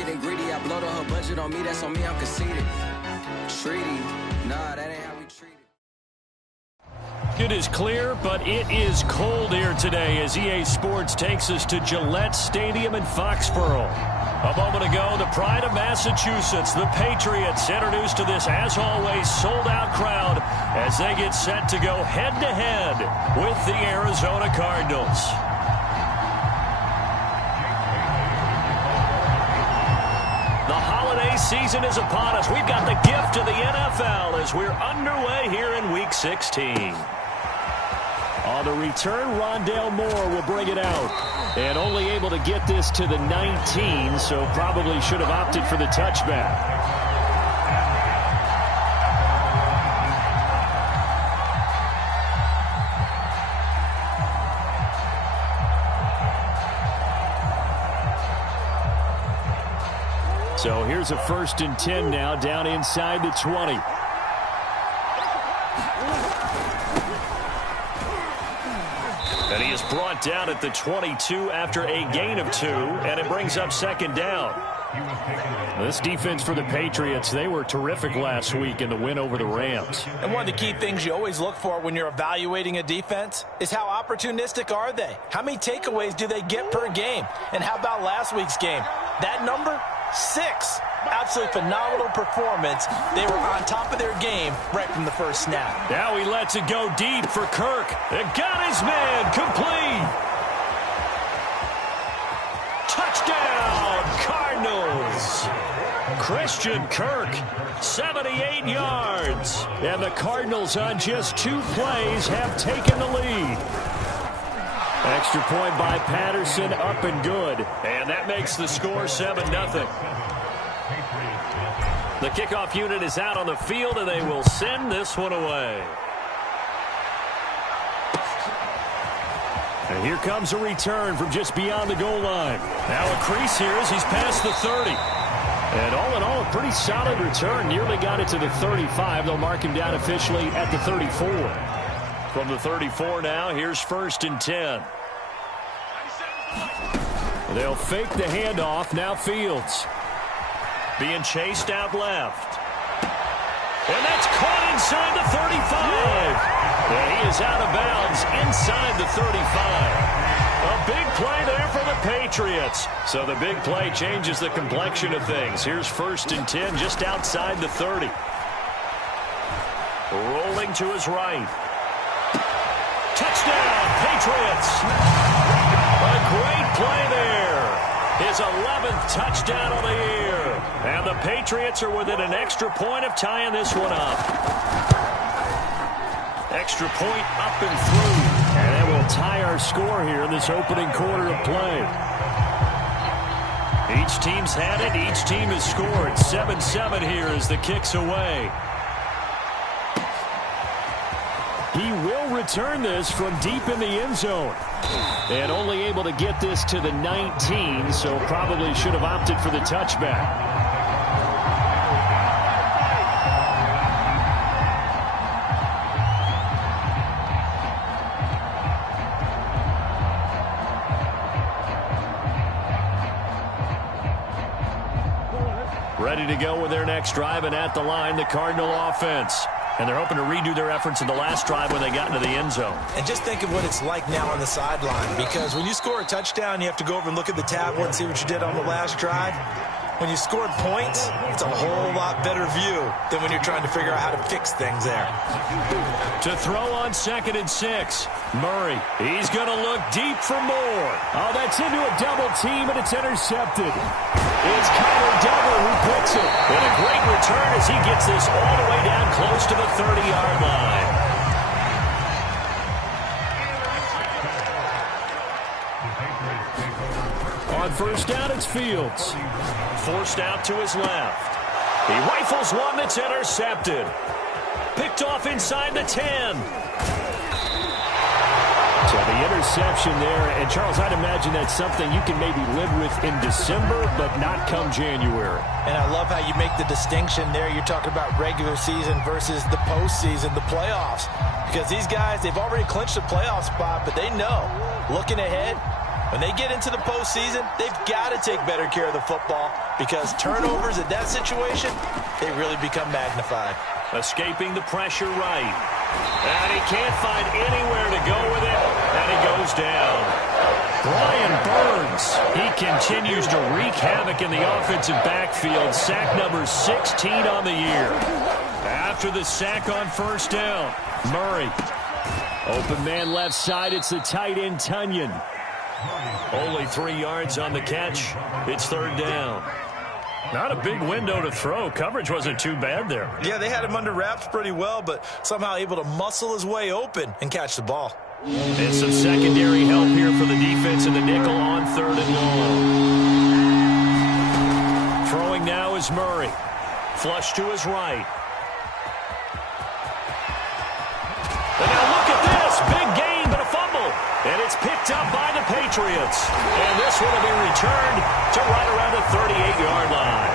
getting greedy. I blowed her budget on me, that's on me, I'm conceited. Treaty, nah, that ain't how we treat it. It is clear, but it is cold here today as EA Sports takes us to Gillette Stadium in Foxborough. A moment ago, the pride of Massachusetts, the Patriots, introduced to this, as always, sold-out crowd as they get set to go head-to-head with the Arizona Cardinals. The holiday season is upon us. We've got the gift of the NFL as we're underway here in Week 16. On the return, Rondale Moore will bring it out. And only able to get this to the 19, so probably should have opted for the touchback. So here's a 1st and 10 now, down inside the 20. And he is brought down at the 22 after a gain of 2, and it brings up 2nd down. This defense for the Patriots, they were terrific last week in the win over the Rams. And one of the key things you always look for when you're evaluating a defense is how opportunistic are they? How many takeaways do they get per game? And how about last week's game? That number? 6. Absolutely phenomenal performance. They were on top of their game right from the first snap. Now he lets it go deep for Kirk. It got his man complete. Touchdown, Cardinals. Christian Kirk, 78 yards. And the Cardinals on just 2 plays have taken the lead. Extra point by Patterson, up and good. And that makes the score 7-0. The kickoff unit is out on the field, and they will send this one away. And here comes a return from just beyond the goal line. Now a crease here as he's past the 30. And all in all, a pretty solid return. Nearly got it to the 35. They'll mark him down officially at the 34. From the 34 now, here's 1st and 10. They'll fake the handoff. Now Fields. Being chased out left. And that's caught inside the 35. And he is out of bounds inside the 35. A big play there for the Patriots. So the big play changes the complexion of things. Here's 1st and 10 just outside the 30. Rolling to his right. Touchdown, Patriots. A great play there. His 11th touchdown of the year. And the Patriots are within an extra point of tying this one up. Extra point up and through. And that will tie our score here in this opening quarter of play. Each team's had it. Each team has scored. 7-7 here as the kick's away. He will return this from deep in the end zone. And only able to get this to the 19, so probably should have opted for the touchback. Ready to go with their next drive, and at the line, the Cardinal offense. And they're hoping to redo their efforts in the last drive when they got into the end zone. And just think of what it's like now on the sideline, because when you score a touchdown, you have to go over and look at the tablet and see what you did on the last drive. When you scored points, it's a whole lot better view than when you're trying to figure out how to fix things there. To throw on 2nd and 6. Murray, he's going to look deep for Moore. Oh, that's into a double team, and it's intercepted. It's Kyler Duggar who picks it. And a great return as he gets this all the way down close to the 30-yard line. On 1st down, it's Fields. Forced out to his left. He rifles one that's intercepted. Picked off inside the 10. So the interception there, and Charles, I'd imagine that's something you can maybe live with in December, but not come January. And I love how you make the distinction there. You're talking about regular season versus the postseason, the playoffs. Because these guys, they've already clinched a playoff spot, but they know, looking ahead, When they get into the postseason, they've got to take better care of the football because turnovers in that situation, they really become magnified. Escaping the pressure right. And he can't find anywhere to go with it, and he goes down. Brian Burns, he continues to wreak havoc in the offensive backfield. Sack number 16 on the year. After the sack on first down, Murray. Open man left side, it's the tight end Tunyon. Only 3 yards on the catch. It's third down. Not a big window to throw. Coverage wasn't too bad there. Yeah, they had him under wraps pretty well, but somehow able to muscle his way open and catch the ball. And some secondary help here for the defense in the nickel on third and long. Throwing now is Murray. Flush to his right. And now look at this. Big gain, but a fumble. And it's picked up by the Patriots. And this one will be returned to right around the 38-yard line.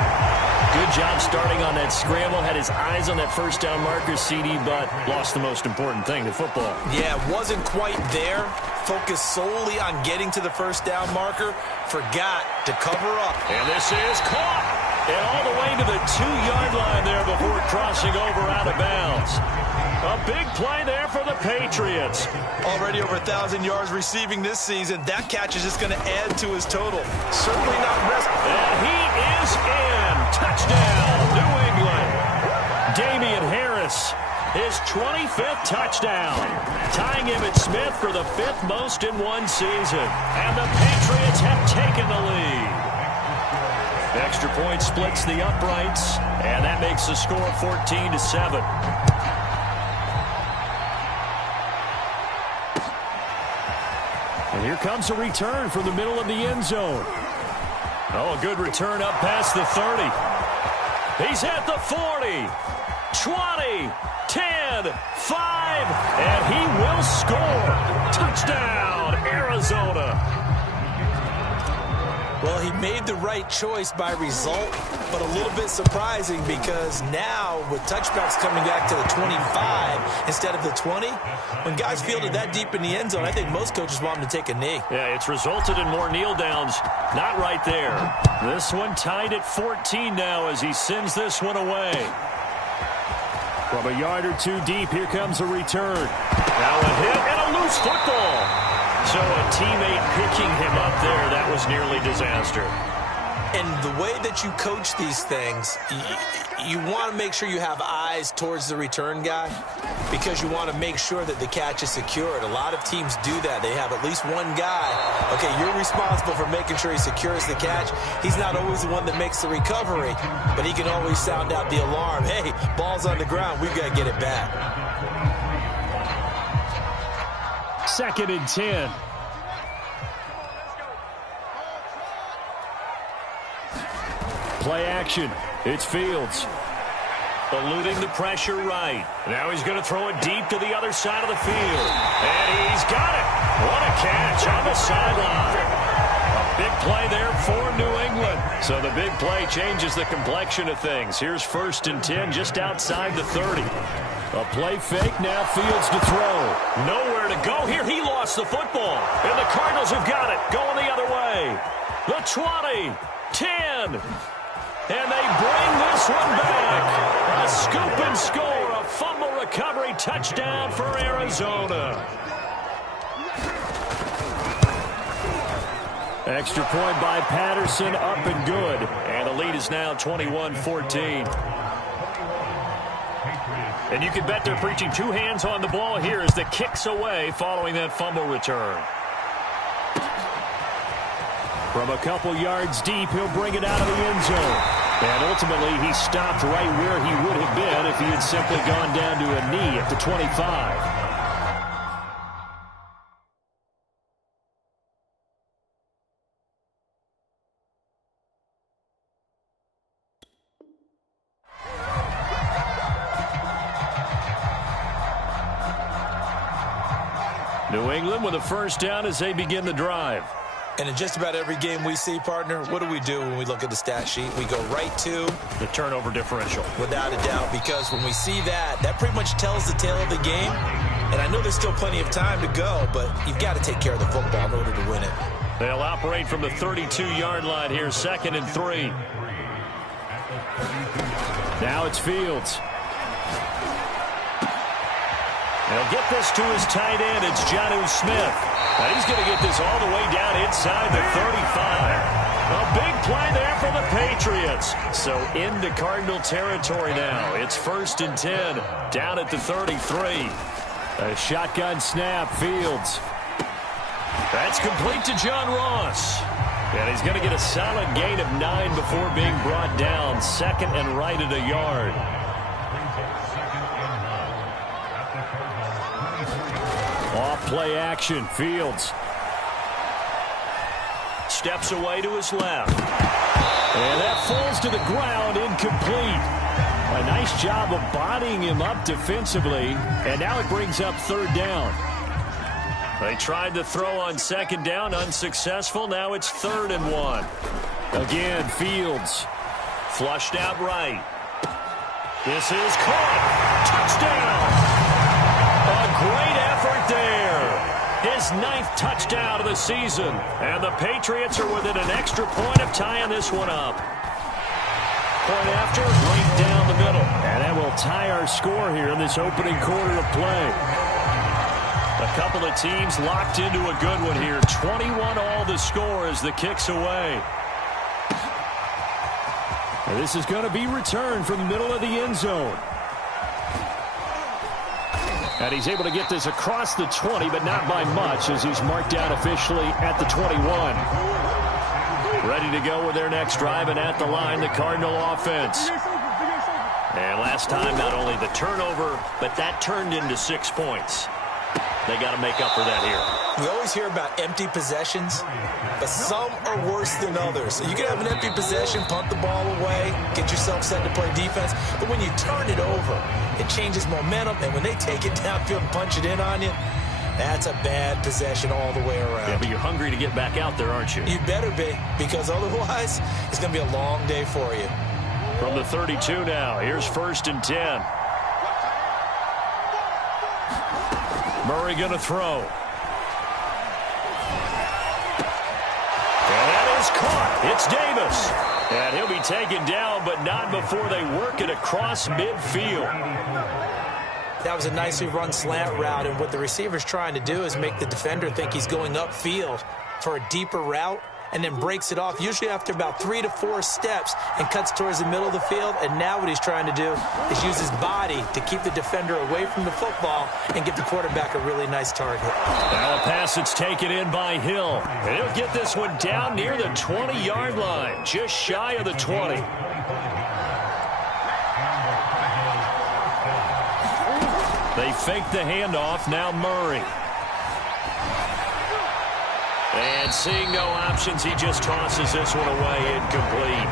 Good job starting on that scramble. Had his eyes on that first down marker, CD, but lost the most important thing, the football. Yeah, wasn't quite there. Focused solely on getting to the first down marker. Forgot to cover up. And this is caught. And all the way to the 2-yard line there before crossing over out of bounds. A big play there for the Patriots. Already over 1,000 yards receiving this season. That catch is just going to add to his total. Certainly not risk. And he is in. Touchdown, New England. Damian Harris, his 25th touchdown. Tying Emmitt Smith for the 5th most in one season. And the Patriots have taken the lead. Extra point splits the uprights. And that makes the score 14-7. And here comes a return from the middle of the end zone. Oh, a good return up past the 30. He's at the 40, 20, 10, 5, and he will score. Touchdown, Arizona. Well, he made the right choice by result, but a little bit surprising because now with touchbacks coming back to the 25 instead of the 20, when guys fielded that deep in the end zone, I think most coaches want them to take a knee. Yeah, it's resulted in more kneel downs. Not right there. This one tied at 14 now as he sends this one away. From a yard or two deep, here comes a return. Now a hit and a loose football. So a teammate picking him up there, that was nearly disaster. And the way that you coach these things, you want to make sure you have eyes towards the return guy because you want to make sure that the catch is secured. A lot of teams do that. They have at least one guy. Okay, you're responsible for making sure he secures the catch. He's not always the one that makes the recovery, but he can always sound out the alarm. Hey, ball's on the ground. We've got to get it back. 2nd and 10. Play action. It's Fields. Eluding the pressure right. Now he's going to throw it deep to the other side of the field. And he's got it. What a catch on the sideline. A big play there for New England. So the big play changes the complexion of things. Here's 1st and 10 just outside the 30. A play fake, now Fields to throw. Nowhere to go here. He lost the football. And the Cardinals have got it. Going the other way. The 20, 10. And they bring this one back. A scoop and score. A fumble recovery touchdown for Arizona. Extra point by Patterson. Up and good. And the lead is now 21-14. And you can bet they're preaching 2 hands on the ball here as the kick's away following that fumble return. From a couple yards deep, he'll bring it out of the end zone. And ultimately, he stopped right where he would have been if he had simply gone down to a knee at the 25. New England with a first down as they begin the drive. And in just about every game we see, partner, what do we do when we look at the stat sheet? We go right to the turnover differential. Without a doubt, because when we see that, that pretty much tells the tale of the game. And I know there's still plenty of time to go, but you've got to take care of the football in order to win it. They'll operate from the 32-yard line here, 2nd and 3. Now it's Fields. They'll get this to his tight end. It's Jonnu Smith. And he's going to get this all the way down inside the 35. A big play there for the Patriots. So into Cardinal territory now. It's 1st and 10 down at the 33. A shotgun snap, Fields. That's complete to John Ross. And he's going to get a solid gain of 9 before being brought down. 2nd and right at a yard. Off play action, Fields. Steps away to his left. And that falls to the ground, incomplete. A nice job of bodying him up defensively. And now it brings up 3rd down. They tried to throw on 2nd down, unsuccessful. Now it's 3rd and 1. Again, Fields. Flushed out right. This is caught. Touchdown! A great effort there. His 9th touchdown of the season. And the Patriots are within an extra point of tying this one up. Point after, right down the middle. And that will tie our score here in this opening quarter of play. A couple of teams locked into a good one here. 21 all the score as the kick's away. And this is going to be returned from the middle of the end zone. And he's able to get this across the 20, but not by much, as he's marked down officially at the 21. Ready to go with their next drive, and at the line, the Cardinal offense. And last time, not only the turnover, but that turned into 6 points. They got to make up for that here. We always hear about empty possessions, but some are worse than others. So you can have an empty possession, punt the ball away, get yourself set to play defense. But when you turn it over, it changes momentum. And when they take it downfield and punch it in on you, that's a bad possession all the way around. Yeah, but you're hungry to get back out there, aren't you? You better be, because otherwise it's going to be a long day for you. From the 32 now, here's 1st and 10. Murray going to throw. And that is caught. It's Davis. And he'll be taken down, but not before they work it across midfield. That was a nicely run slant route, and what the receiver's trying to do is make the defender think he's going upfield for a deeper route, and then breaks it off, usually after about 3 to 4 steps, and cuts towards the middle of the field. And now what he's trying to do is use his body to keep the defender away from the football and give the quarterback a really nice target. Now a pass that's taken in by Hill. And he'll get this one down near the 20-yard line, just shy of the 20. They fake the handoff, now Murray. And seeing no options, he just tosses this one away, incomplete.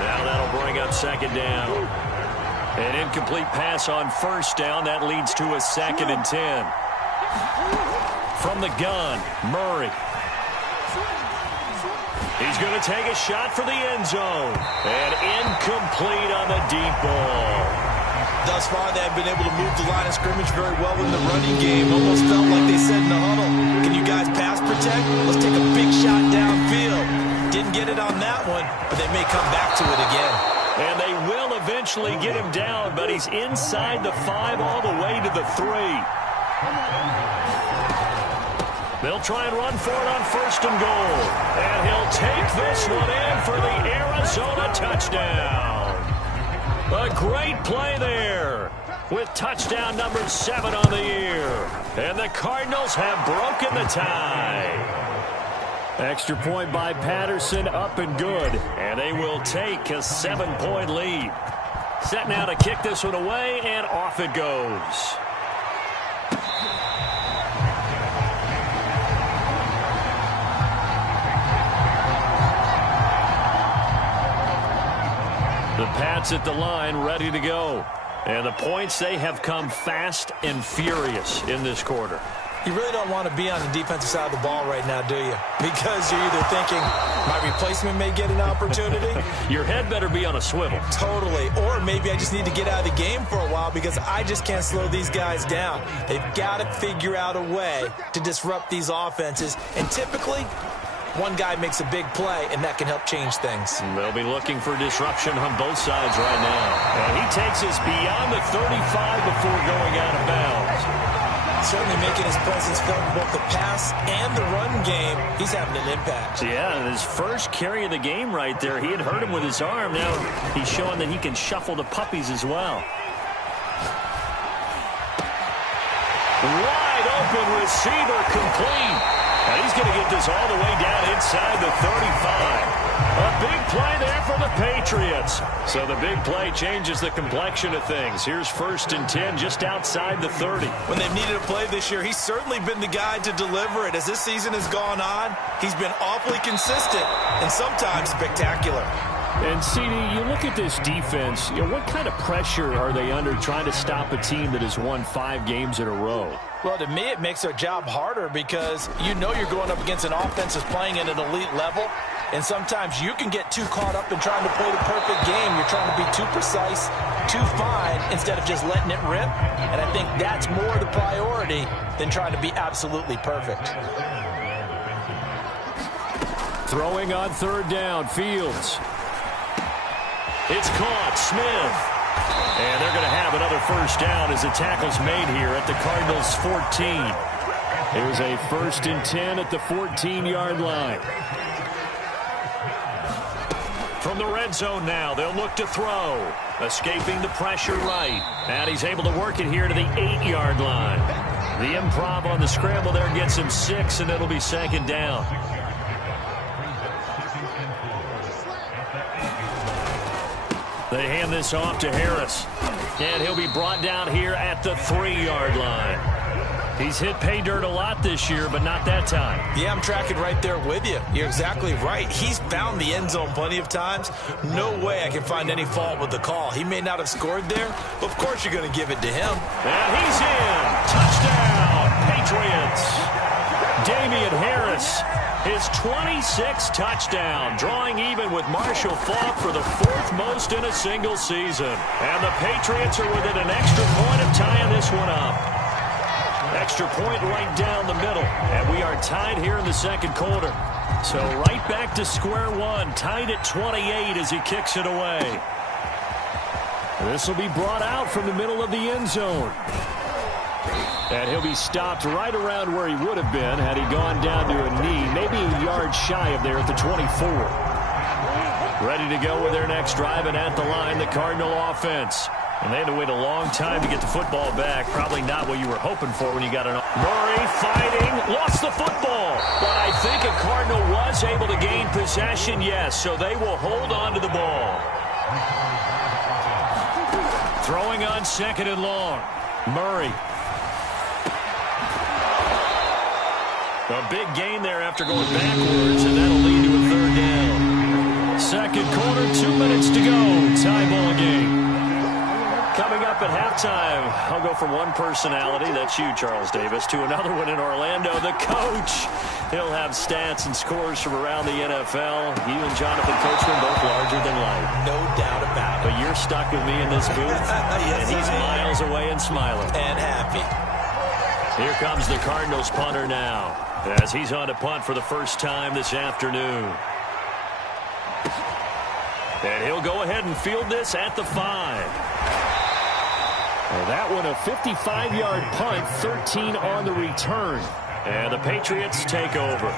Now that'll bring up 2nd down. An incomplete pass on 1st down. That leads to a 2nd and 10. From the gun, Murray. He's going to take a shot for the end zone. And incomplete on the deep ball. Thus far, they've been able to move the line of scrimmage very well in the running game. Almost felt like they said in the huddle, can you guys pass protect? Let's take a big shot downfield. Didn't get it on that one, but they may come back to it again. And they will eventually get him down, but he's inside the 5 all the way to the 3. They'll try and run for it on 1st and goal. And he'll take this one in for the Arizona touchdown. A great play there with touchdown number 7 on the year. And the Cardinals have broken the tie. Extra point by Patterson, up and good. And they will take a 7-point lead. Set now to kick this one away, and off it goes. The Pats at the line, ready to go. And the points, they have come fast and furious in this quarter. You really don't want to be on the defensive side of the ball right now, do you? Because you're either thinking, my replacement may get an opportunity. Your head better be on a swivel. Totally. Or maybe I just need to get out of the game for a while because I just can't slow these guys down. They've got to figure out a way to disrupt these offenses. And typically, One guy makes a big play, and that can help change things. They'll be looking for disruption on both sides right now. And he takes us beyond the 35 before going out of bounds. Certainly making his presence felt in both the pass and the run game. He's having an impact. Yeah, his first carry of the game right there. He had hurt him with his arm. Now he's showing that he can shuffle the puppies as well. Wide open receiver complete. And he's going to get this all the way down inside the 35. A big play there for the Patriots. So the big play changes the complexion of things. Here's 1st and 10 just outside the 30. When they've needed a play this year, he's certainly been the guy to deliver it. As this season has gone on, he's been awfully consistent and sometimes spectacular. And, CD, you look at this defense, what kind of pressure are they under trying to stop a team that has won 5 games in a row? Well, to me, it makes their job harder because you know you're going up against an offense that's playing at an elite level, and sometimes you can get too caught up in trying to play the perfect game. You're trying to be too precise, too fine, instead of just letting it rip, and I think that's more the priority than trying to be absolutely perfect. Throwing on 3rd down, Fields. It's caught, Smith. And they're going to have another 1st down as the tackle's made here at the Cardinals' 14. Here's a 1st and 10 at the 14-yard line. From the red zone now, they'll look to throw. Escaping the pressure right. And he's able to work it here to the 8-yard line. The improv on the scramble there gets him 6, and it'll be 2nd down. They hand this off to Harris. And he'll be brought down here at the 3-yard line. He's hit pay dirt a lot this year, but not that time. Yeah, I'm tracking right there with you. You're exactly right. He's found the end zone plenty of times. No way I can find any fault with the call. He may not have scored there, but of course you're going to give it to him. And he's in. Touchdown, Patriots. Damian Harris. His 26th touchdown, drawing even with Marshall Faulk for the 4th most in a single season. And the Patriots are within an extra point of tying this one up. Extra point right down the middle. And we are tied here in the 2nd quarter. So right back to square one, tied at 28 as he kicks it away. This will be brought out from the middle of the end zone. And he'll be stopped right around where he would have been had he gone down to a knee, maybe a yard shy of there at the 24. Ready to go with their next drive, and at the line, the Cardinal offense. And they had to wait a long time to get the football back. Probably not what you were hoping for when you got an... Murray fighting, lost the football. But I think a Cardinal was able to gain possession, yes, so they will hold on to the ball. Throwing on 2nd and long. Murray. A big gain there after going backwards, and that'll lead to a 3rd down. 2nd quarter, 2 minutes to go. Tie ball game. Coming up at halftime, I'll go from one personality, that's you, Charles Davis, to another one in Orlando, the coach. He'll have stats and scores from around the NFL. You and Jonathan Coachman both larger than life. No doubt about it. But you're stuck with me in this booth, yes, and he's miles away and smiling. And happy. Here comes the Cardinals punter now, as he's on to punt for the first time this afternoon. And he'll go ahead and field this at the 5. Well, that one a 55-yard punt, 13 on the return. And the Patriots take over.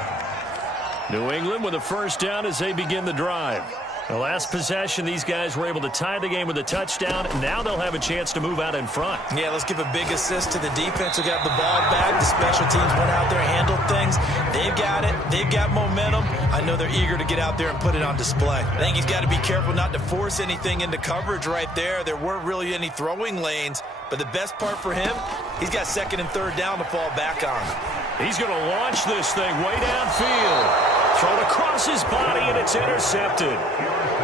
New England with a 1st down as they begin the drive. The last possession, these guys were able to tie the game with a touchdown. Now they'll have a chance to move out in front. Yeah, let's give a big assist to the defense who got the ball back. The special teams went out there and handled things. They've got it. They've got momentum. I know they're eager to get out there and put it on display. I think he's got to be careful not to force anything into coverage right there. There weren't really any throwing lanes. But the best part for him, he's got 2nd and 3rd down to fall back on. He's going to launch this thing way downfield. Thrown across his body, and it's intercepted.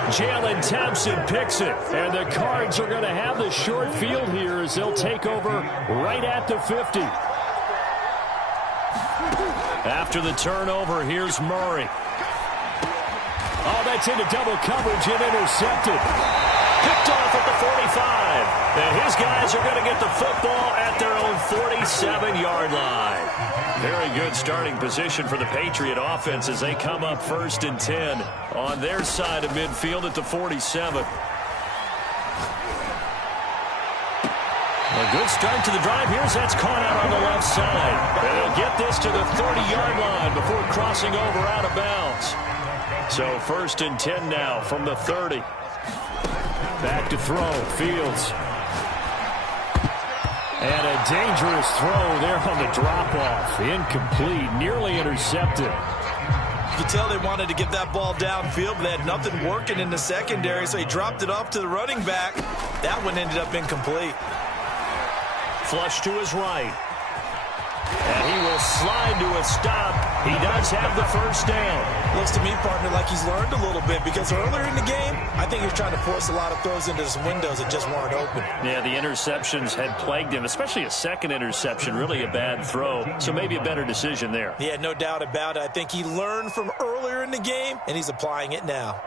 Jalen Thompson picks it, and the Cards are going to have the short field here as they'll take over right at the 50. After the turnover, here's Murray. Oh, that's into double coverage and intercepted. picked off at the 45. And his guys are going to get the football at their own 47-yard line. Very good starting position for the Patriot offense as they come up 1st and 10 on their side of midfield at the 47. A good start to the drive. Here's that's caught out on the left side. And they'll get this to the 30-yard line before crossing over out of bounds. So 1st and 10 now from the 30. Back to throw. Fields. And a dangerous throw there on the drop-off. Incomplete. Nearly intercepted. You could tell they wanted to get that ball downfield, but they had nothing working in the secondary, so he dropped it off to the running back. That one ended up incomplete. Flush to his right. And he will slide to a stop. He does have the first down. Looks to me, partner, like he's learned a little bit because earlier in the game, I think he was trying to force a lot of throws into some windows that just weren't open. Yeah, the interceptions had plagued him, especially a second interception, really a bad throw. So maybe a better decision there. Yeah, no doubt about it. I think he learned from earlier in the game, and he's applying it now.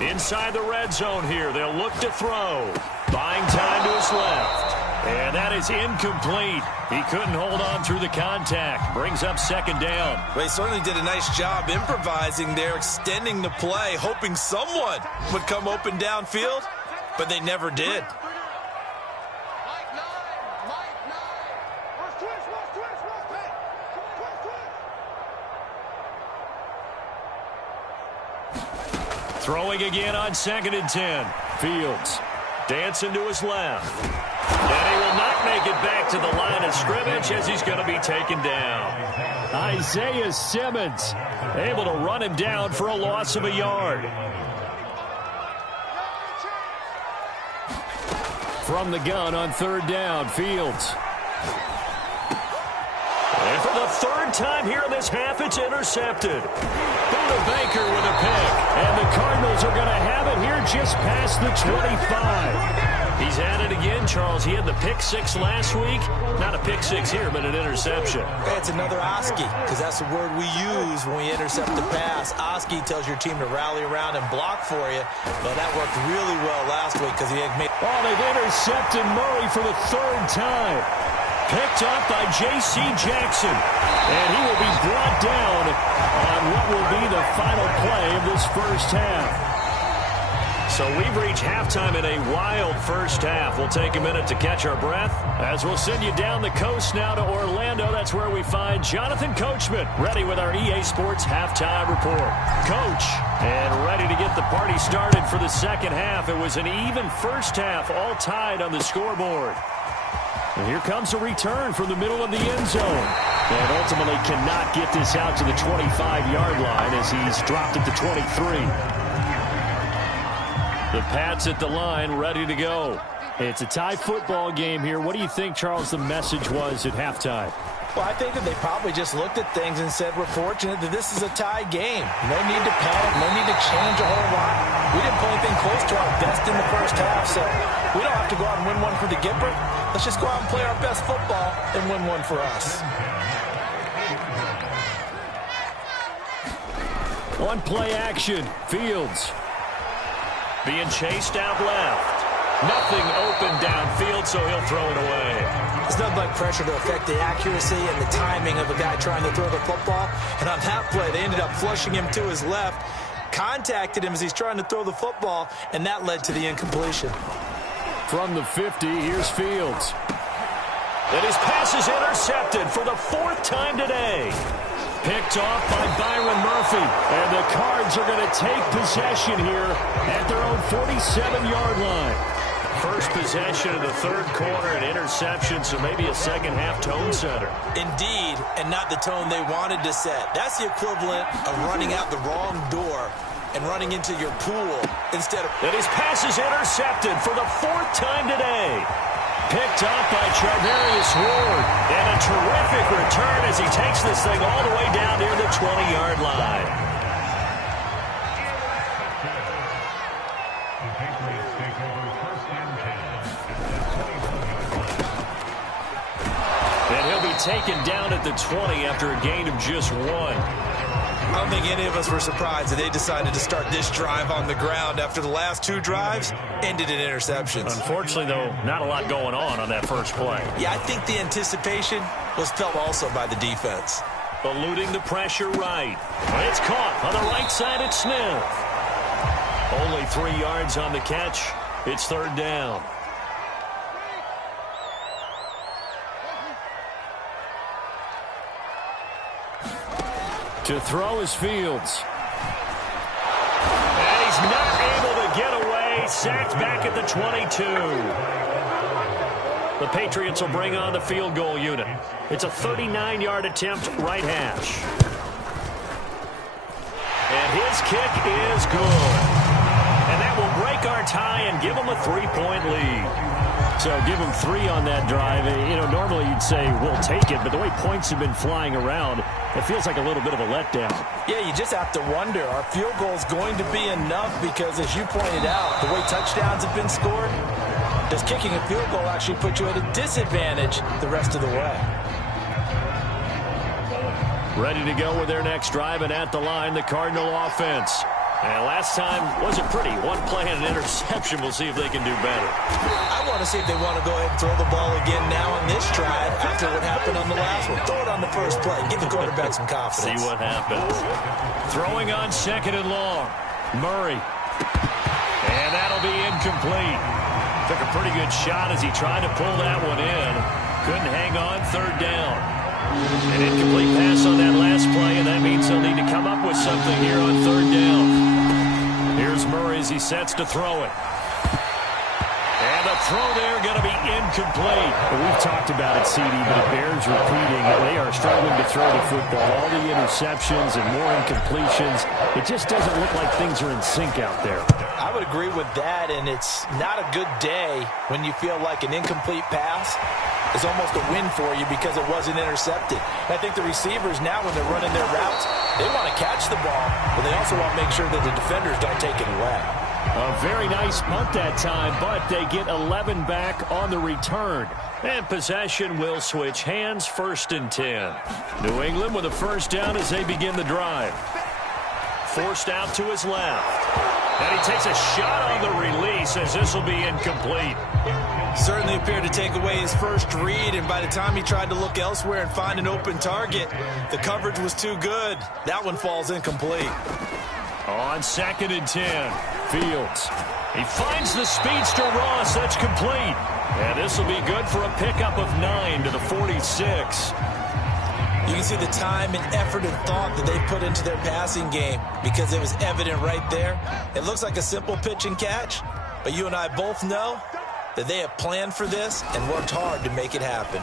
Inside the red zone here, they'll look to throw. Buying time to his left. And that is incomplete. He couldn't hold on through the contact. Brings up 2nd down. Well, he certainly did a nice job improvising there, extending the play, hoping someone would come open downfield, but they never did. Throwing again on 2nd and 10. Fields dancing to his left. And he will not make it back to the line of scrimmage as he's going to be taken down. Isaiah Simmons able to run him down for a loss of a yard. From the gun on 3rd down, Fields. And for the 3rd time here in this half, it's intercepted. Buda Baker with a pick. And the Cardinals are going to have it here just past the 25. He's at it again, Charles. He had the pick 6 last week. Not a pick 6 here, but an interception. It's another Oski, because that's the word we use when we intercept the pass. Oski tells your team to rally around and block for you. But that worked really well last week because he had made... Oh, they've intercepted Murray for the 3rd time. Picked up by J.C. Jackson. And he will be brought down on what will be the final play of this first half. So we've reached halftime in a wild first half. We'll take a minute to catch our breath as we'll send you down the coast now to Orlando. That's where we find Jonathan Coachman ready with our EA Sports halftime report. Coach, and ready to get the party started for the second half. It was an even first half, all tied on the scoreboard. And here comes a return from the middle of the end zone. And ultimately cannot get this out to the 25-yard line as he's dropped at the 23. The Pats at the line, ready to go. It's a tie football game here. What do you think, Charles, the message was at halftime? Well, I think that they probably just looked at things and said, we're fortunate that this is a tie game. No need to panic. No need to change a whole lot. We didn't play anything close to our best in the first half, so we don't have to go out and win one for the Gipper. Let's just go out and play our best football and win one for us. On play action, Fields being chased out left. Nothing open downfield, so he'll throw it away. It's nothing like pressure to affect the accuracy and the timing of a guy trying to throw the football. And on that play, they ended up flushing him to his left, contacted him as he's trying to throw the football, and that led to the incompletion. From the 50, here's Fields. And his pass is intercepted for the 4th time today. Picked off by Byron Murphy. And the Cards are going to take possession here at their own 47-yard line. First possession of the 3rd quarter, an interception, so maybe a second-half tone setter. Indeed, and not the tone they wanted to set. That's the equivalent of running out the wrong door and running into your pool instead of... And his pass is intercepted for the 4th time today. Picked up by Charvarius Ward. And a terrific return as he takes this thing all the way down near the 20-yard line. And he'll be taken down at the 20 after a gain of just 1. I don't think any of us were surprised that they decided to start this drive on the ground after the last 2 drives ended in interceptions. Unfortunately, though, not a lot going on that first play. Yeah, I think the anticipation was felt also by the defense. Eluding the pressure right. It's caught on the right side at Smith. Only 3 yards on the catch. It's 3rd down. To throw is Fields. And he's not able to get away. Sacked back at the 22. The Patriots will bring on the field goal unit. It's a 39-yard attempt, right hash. And his kick is good. And that will break our tie and give them a 3-point lead. So give them 3 on that drive. You know, normally you'd say we'll take it, but the way points have been flying around, it feels like a little bit of a letdown. Yeah, you just have to wonder, are field goals going to be enough? Because as you pointed out, the way touchdowns have been scored, does kicking a field goal actually put you at a disadvantage the rest of the way? Ready to go with their next drive, and at the line, the Cardinal offense. And last time wasn't pretty. 1 play and an interception. We'll see if they can do better. I want to see if they want to go ahead and throw the ball again now on this drive after what happened on the last one. Throw it on the first play. Give the quarterback some confidence. See what happens. Throwing on 2nd and long. Murray. And that'll be incomplete. Took a pretty good shot as he tried to pull that one in. Couldn't hang on. 3rd down. An incomplete pass on that last play, and that means they'll need to come up with something here on 3rd down. Here's Murray as he sets to throw it. And the throw there going to be incomplete. Well, we've talked about it, CD, but it bears repeating. They are struggling to throw the football. All the interceptions and more incompletions. It just doesn't look like things are in sync out there. I would agree with that, and it's not a good day when you feel like an incomplete pass is almost a win for you because it wasn't intercepted. And I think the receivers now, when they're running their routes, they want to catch the ball, but they also want to make sure that the defenders don't take it away. A very nice punt that time, but they get 11 back on the return. And possession will switch hands, 1st and 10. New England with a 1st down as they begin the drive. Forced out to his left. And he takes a shot on the release as this will be incomplete. Certainly appeared to take away his first read, and by the time he tried to look elsewhere and find an open target, the coverage was too good. That one falls incomplete. On 2nd and 10, Fields. He finds the speedster Ross. That's complete. And this will be good for a pickup of 9 to the 46. You can see the time and effort and thought that they put into their passing game because it was evident right there. It looks like a simple pitch and catch, but you and I both know that they have planned for this and worked hard to make it happen.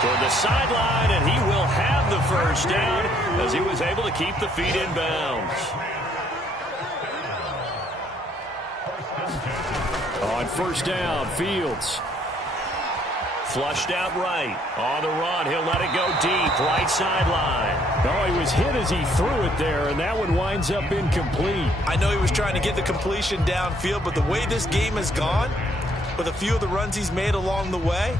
Toward the sideline, and he will have the 1st down as he was able to keep the feet in bounds. On 1st down, Fields. Flushed out right. On the run, he'll let it go deep, right sideline. Oh, he was hit as he threw it there, and that one winds up incomplete. I know he was trying to get the completion downfield, but the way this game has gone, with a few of the runs he's made along the way,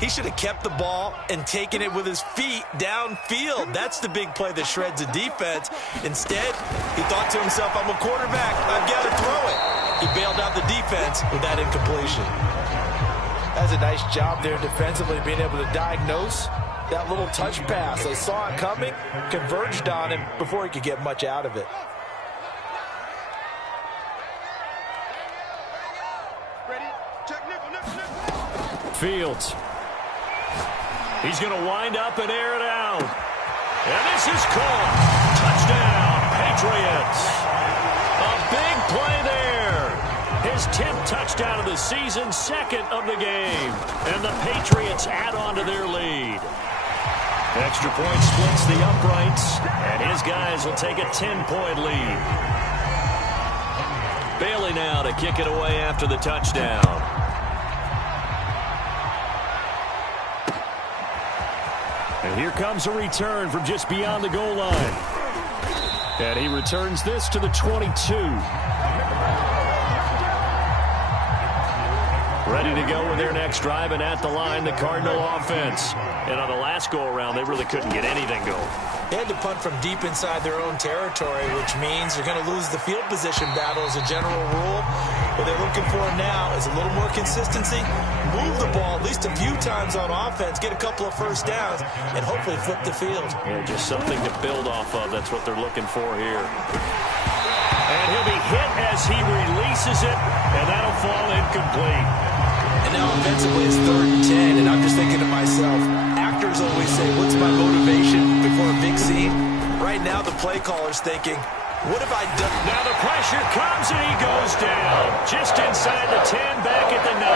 he should have kept the ball and taken it with his feet downfield. That's the big play that shreds a defense. Instead, he thought to himself, I'm a quarterback, I've got to throw it. He bailed out the defense with that incompletion. That's a nice job there defensively, being able to diagnose that little touch pass. They saw it coming, converged on him before he could get much out of it. Fields. He's going to wind up and air it out. And this is caught. Touchdown, Patriots. A big play there. His 10th touchdown of the season, 2nd of the game. And the Patriots add on to their lead. Extra point splits the uprights, and his guys will take a 10-point lead. Bailey now to kick it away after the touchdown. And here comes a return from just beyond the goal line. And he returns this to the 22. Ready to go with their next drive, and at the line, the Cardinal offense. And on the last go-around, they really couldn't get anything going. They had to punt from deep inside their own territory, which means they're going to lose the field position battle as a general rule. What they're looking for now is a little more consistency, move the ball at least a few times on offense, get a couple of first downs, and hopefully flip the field. Yeah, just something to build off of. That's what they're looking for here. And he'll be hit as he releases it, and that'll fall incomplete. And now offensively it's 3rd and 10, and I'm just thinking to myself, actors always say, what's my motivation before a big scene? Right now the play caller's thinking, what have I done? Now the pressure comes and he goes down. Just inside the 10, back at the 9.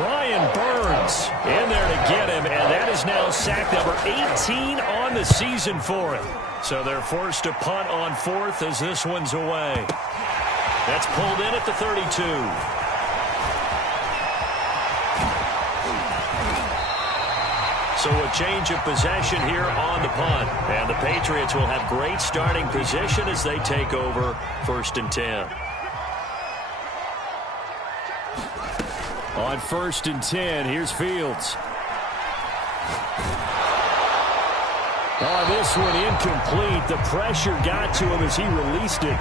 Brian Burns in there to get him, and that is now sack number 18 on the season for him. So they're forced to punt on 4th as this one's away. That's pulled in at the 32. So a change of possession here on the punt. And the Patriots will have great starting position as they take over 1st and 10. On 1st and 10, here's Fields. Oh, this one incomplete. The pressure got to him as he released it.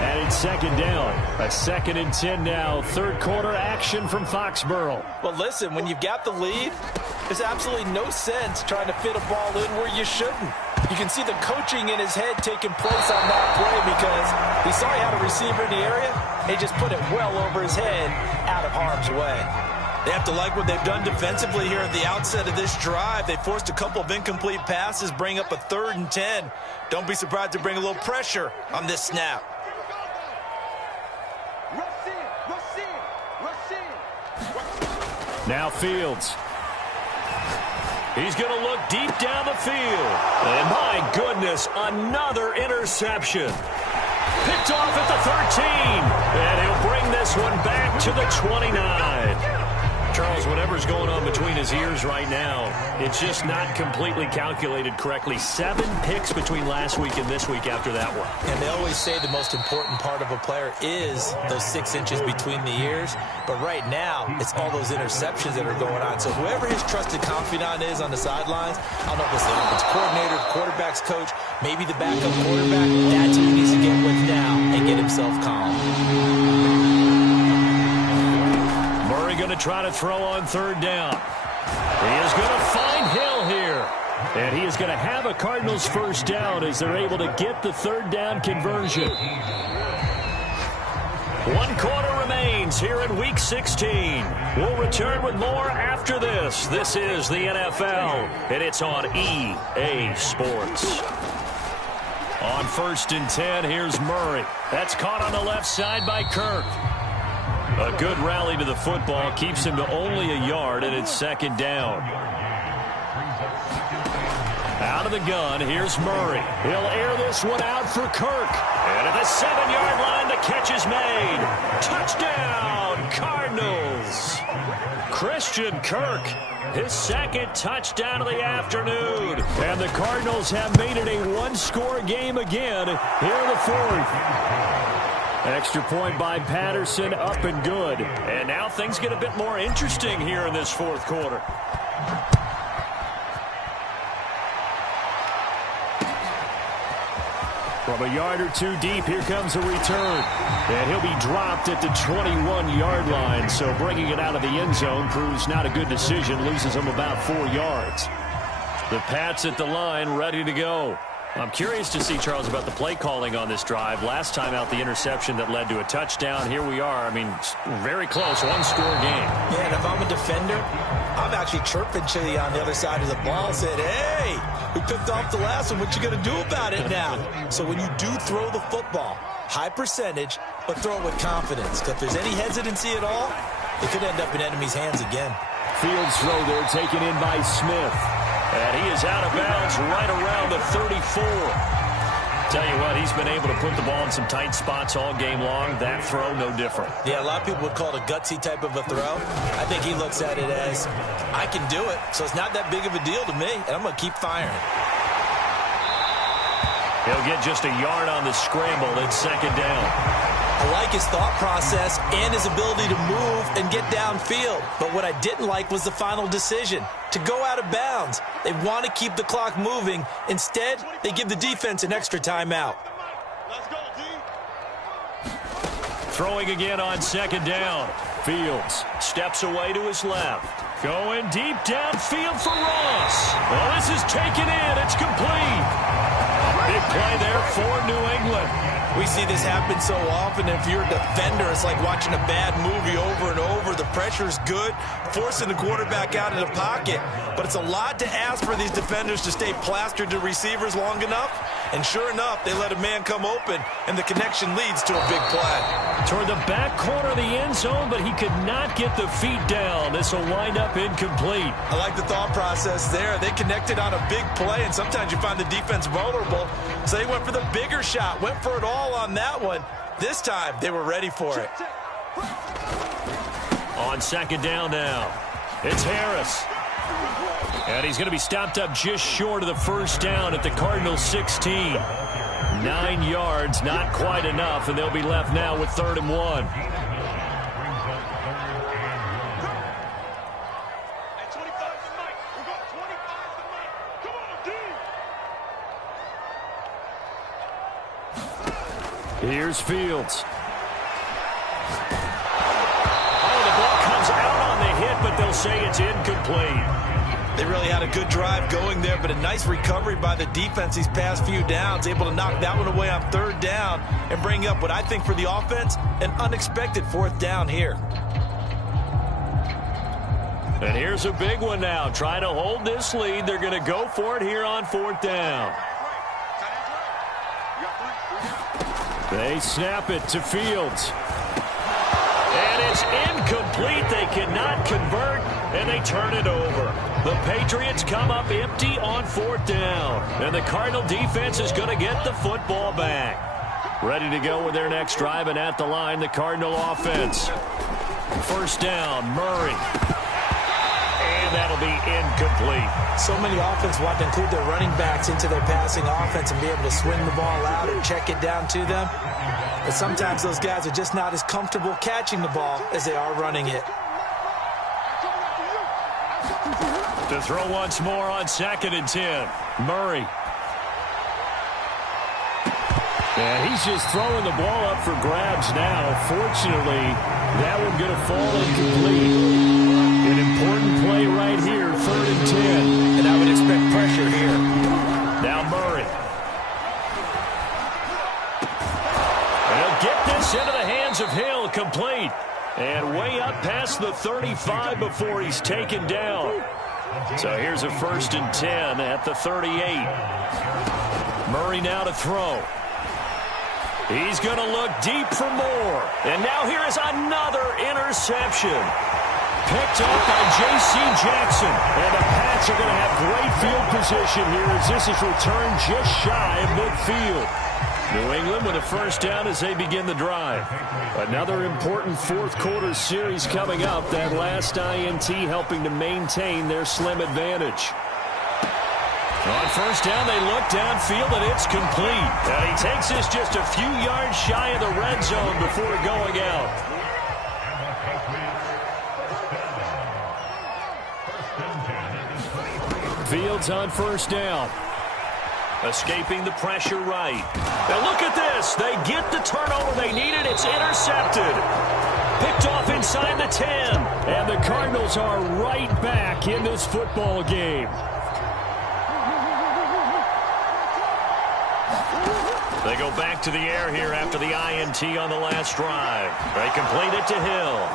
And it's 2nd down. A 2nd and 10 now. 3rd quarter action from Foxborough. Well, listen, when you've got the lead, there's absolutely no sense trying to fit a ball in where you shouldn't. You can see the coaching in his head taking place on that play because he saw he had a receiver in the area. He just put it well over his head out of harm's way. They have to like what they've done defensively here at the outset of this drive. They forced a couple of incomplete passes, bring up a 3rd and 10. Don't be surprised to bring a little pressure on this snap. Now Fields. He's going to look deep down the field. And my goodness, another interception. Picked off at the 13. And he'll bring this one back to the 29. Charles, whatever's going on between his ears right now, it's just not completely calculated correctly. 7 picks between last week and this week after that one. And they always say the most important part of a player is those 6 inches between the ears. But right now, it's all those interceptions that are going on. So whoever his trusted confidant is on the sidelines, I don't know if it's the offense coordinator, quarterback's coach, maybe the backup quarterback, that's who he needs to get with now and get himself calm. Going to try to throw on 3rd down. He is going to find Hill here. And he is going to have a Cardinals first down as they're able to get the 3rd down conversion. 1 quarter remains here in Week 16. We'll return with more after this. This is the NFL, and it's on EA Sports. On 1st and 10, here's Murray. That's caught on the left side by Kirk. A good rally to the football keeps him to only a yard, and it's 2nd down. Out of the gun, here's Murray. He'll air this one out for Kirk. And at the 7-yard line, the catch is made. Touchdown, Cardinals. Christian Kirk, his 2nd touchdown of the afternoon. And the Cardinals have made it a 1-score game again here in the 4th. Extra point by Patterson, up and good. And now things get a bit more interesting here in this 4th quarter. From a yard or 2 deep, here comes a return. And he'll be dropped at the 21-yard line. So bringing it out of the end zone proves not a good decision. Loses him about 4 yards. The Pats at the line, ready to go. I'm curious to see, Charles, about the play calling on this drive. Last time out, the interception that led to a touchdown. Here we are. I mean, very close, 1-score game. Yeah, and if I'm a defender, I'm actually chirping to you on the other side of the ball, saying, hey, we picked off the last one. What you going to do about it now? So when you do throw the football, high percentage, but throw it with confidence. Because if there's any hesitancy at all, it could end up in enemy's hands again. Fields throw there, taken in by Smith. And he is out of bounds right around the 34. Tell you what, he's been able to put the ball in some tight spots all game long. That throw, no different. Yeah, a lot of people would call it a gutsy type of a throw. I think he looks at it as, I can do it, so it's not that big of a deal to me, and I'm going to keep firing. He'll get just a yard on the scramble. It's second down. I like his thought process and his ability to move and get downfield. But what I didn't like was the final decision, to go out of bounds. They want to keep the clock moving. Instead, they give the defense an extra timeout. Throwing again on second down. Fields steps away to his left. Going deep downfield for Ross. Well, this is taken in. It's complete. Big play there for New England. We see this happen so often. If you're a defender, it's like watching a bad movie over and over. The pressure's good, forcing the quarterback out of the pocket. But it's a lot to ask for these defenders to stay plastered to receivers long enough. And sure enough, they let a man come open, and the connection leads to a big play. Toward the back corner of the end zone, but he could not get the feet down. This will wind up incomplete. I like the thought process there. They connected on a big play, and sometimes you find the defense vulnerable. So they went for the bigger shot, went for it all on that one. This time, they were ready for it. On second down now, it's Harris. And he's going to be stopped up just short of the first down at the Cardinals' 16. 9 yards, not quite enough, and they'll be left now with 3rd and 1. Here's Fields. Oh, the ball comes out on the hit, but they'll say it's incomplete. They really had a good drive going there, but a nice recovery by the defense these past few downs, able to knock that one away on 3rd down and bring up what I think for the offense, an unexpected 4th down here. And here's a big one now. Trying to hold this lead. They're going to go for it here on 4th down. They snap it to Fields. And it's incomplete. They cannot convert, and they turn it over. The Patriots come up empty on 4th down. And the Cardinal defense is going to get the football back. Ready to go with their next drive, and at the line, the Cardinal offense. 1st down, Murray. And that'll be incomplete. So many offenses want to include their running backs into their passing offense and be able to swing the ball out or check it down to them. But sometimes those guys are just not as comfortable catching the ball as they are running it. To throw once more on 2nd and 10. Murray. And he's just throwing the ball up for grabs now. Fortunately, that one's going to fall incomplete. An important play right here, 3rd and 10. And I would expect pressure here. Now Murray. And he'll get this into the hands of Hill, complete. And way up past the 35 before he's taken down. So here's a 1st and 10 at the 38. Murray now to throw. He's going to look deep for more. And now here is another interception. Picked up by J.C. Jackson. And the Pats are going to have great field position here as this is returned just shy of midfield. New England with a 1st down as they begin the drive. Another important 4th quarter series coming up. That last INT helping to maintain their slim advantage. On 1st down, they look downfield, and it's complete. And he takes this just a few yards shy of the red zone before going out. Fields on 1st down. Escaping the pressure right. Now look at this. They get the turnover they needed. It's intercepted. Picked off inside the 10. And the Cardinals are right back in this football game. They go back to the air here after the INT on the last drive. They complete it to Hill.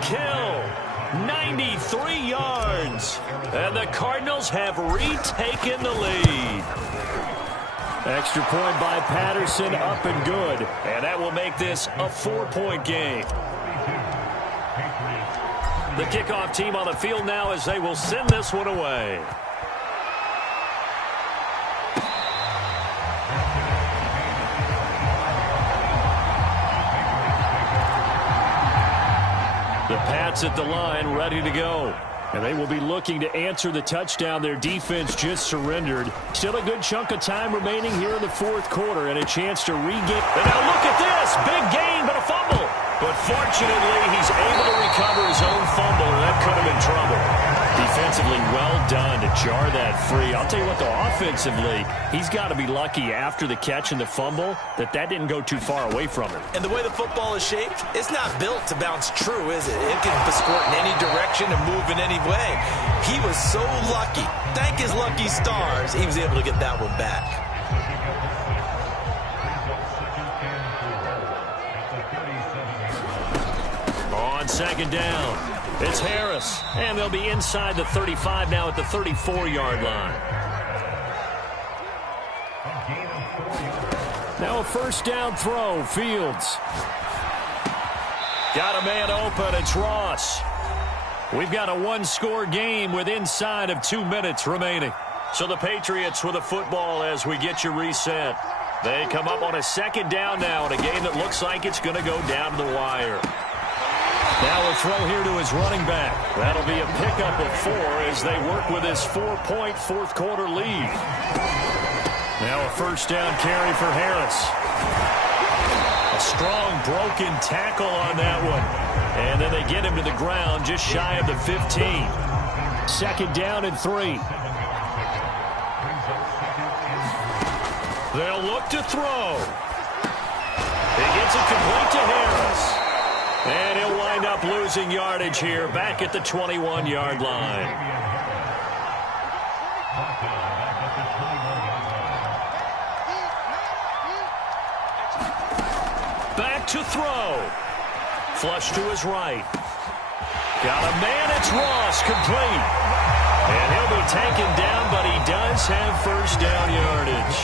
Hill, 93 yards, and the Cardinals have retaken the lead. Extra point by Patterson, up and good, and that will make this a 4-point game. The kickoff team on the field now as they will send this one away. Pats at the line, ready to go. And they will be looking to answer the touchdown their defense just surrendered. Still a good chunk of time remaining here in the fourth quarter and a chance to regain. And now look at this. Big gain, but a fumble. But fortunately, he's able to recover his own fumble, and that could have been trouble. Defensively, well done to jar that free. I'll tell you what, though, offensively, he's got to be lucky after the catch and the fumble that didn't go too far away from him. And the way the football is shaped, it's not built to bounce true, is it? It can squirt in any direction and move in any way. He was so lucky. Thank his lucky stars, he was able to get that one back. On second down, it's Harris, and they'll be inside the 35 now at the 34-yard line. Now a first down throw, Fields. Got a man open, it's Ross. We've got a one-score game with inside of 2 minutes remaining. So the Patriots with a football as we get you reset. They come up on a second down now in a game that looks like it's going to go down to the wire. Now a throw here to his running back. That'll be a pickup of 4 as they work with this 4-point fourth quarter lead. Now a first down carry for Harris. A strong broken tackle on that one. And then they get him to the ground just shy of the 15. Second down and 3. They'll look to throw. He gets it complete to Harris. And he'll wind up losing yardage here back at the 21-yard line. Back to throw. Flush to his right. Got a man, it's Ross, complete. And he'll be taken down, but he does have first down yardage.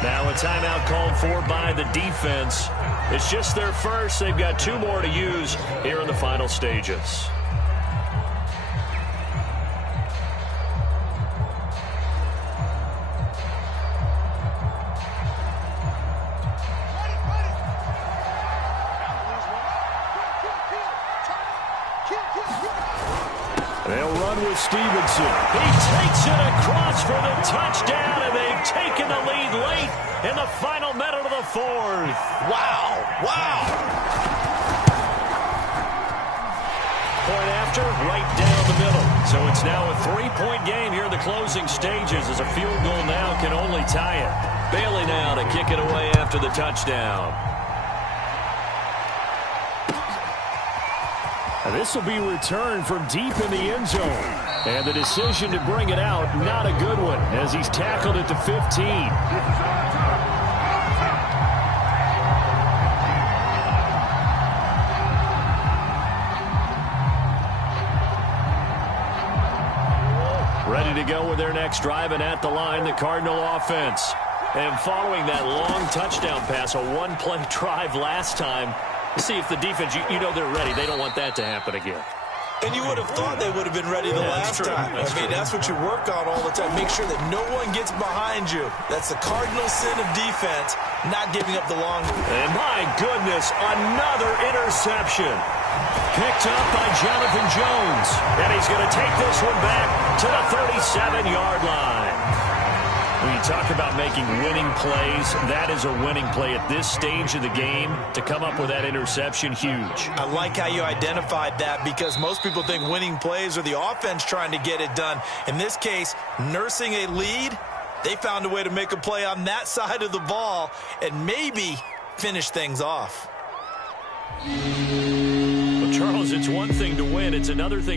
Now a timeout called for by the defense. It's just their first. They've got 2 more to use here in the final stages. They'll run with Stevenson. He takes it across for the touchdown, and they've taken the lead late in the final minute of the fourth. Wow. Wow. Point after, right down the middle. So it's now a 3-point game here in the closing stages as a field goal now can only tie it. Bailey now to kick it away after the touchdown. This will be returned from deep in the end zone. And the decision to bring it out, not a good one, as he's tackled at the 15. Ready to go with their next drive, and at the line, the Cardinal offense. And following that long touchdown pass, a one-play drive last time, see if the defense, you know they're ready. They don't want that to happen again. And you would have thought they would have been ready the last time. That's what you work on all the time. Make sure that no one gets behind you. That's the cardinal sin of defense, not giving up the long. And my goodness, another interception. Picked up by Jonathan Jones. And he's going to take this one back to the 37-yard line. When you talk about making winning plays, that is a winning play at this stage of the game. To come up with that interception, huge. I like how you identified that, because most people think winning plays are the offense trying to get it done. In this case, nursing a lead, they found a way to make a play on that side of the ball and maybe finish things off. Well, Charles, it's one thing to win. It's another thing to